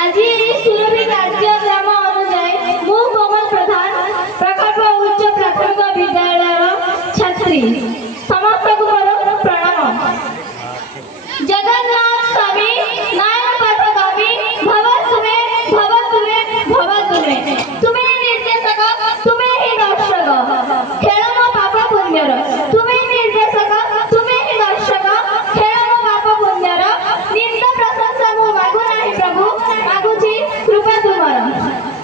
আজি সুরভি কার্যক্রম অনুযায়ী মু কমল প্রধান প্রকল্প উচ্চ প্রাথমিক বিদ্যালয়ের ছাত্রী সমস্ত মোর প্রণাম। জগন্নাথ স্বামী নারায়ণ পথগামী ভব তুমে ভব তুমে ভব তুমে তুমে निर्देशक तुमे ही दर्शक खेल मो पाप पुण्यर तुमे निर्देशक तुमे ही दर्शक खेल मो पाप पुण्यर निंदा प्रशंसा मु मागु नाही प्रभु मागुची कृपा तुमर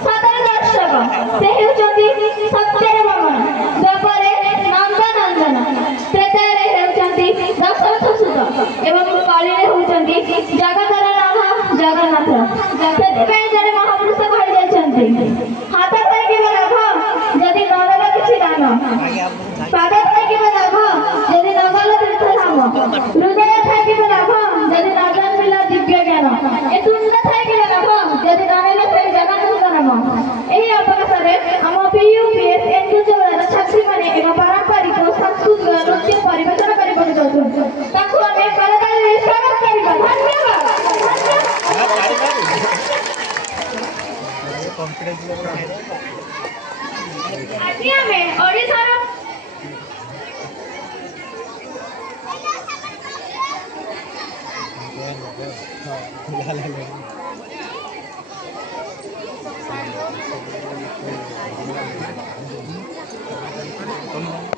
सदर दर्शक से हेउचंती सत्यरे ममन द्वापरे नंदनंदन त्रेतारे हेउचंती दशरथ सुत एवं कलिरे हेउचंती जगतर नाथ जगन्नाथ सेतिपय जने महापुरुष कहि जायछंती हाथ जदि नरल किछि दान पाद थाइकिबे लाभ जदि नगल तीर्थ धाम हृदय थाइकिबे लाभ जदि नजन मिला दिव्य ज्ञान ए तुंड थाइकिबे लाभ जदि नाइले से जगन्नाथ नाम एही अवसरे हम पीयूपीएस एनजू चौरार छात्री माने एवं पारंपरिक सांस्कृतिक नृत्य परिवेषण करि पड़िछथु ताकु हमें करताली स्वागत करिबा। धन्यवाद। आज हमें ओडिशा Thank you.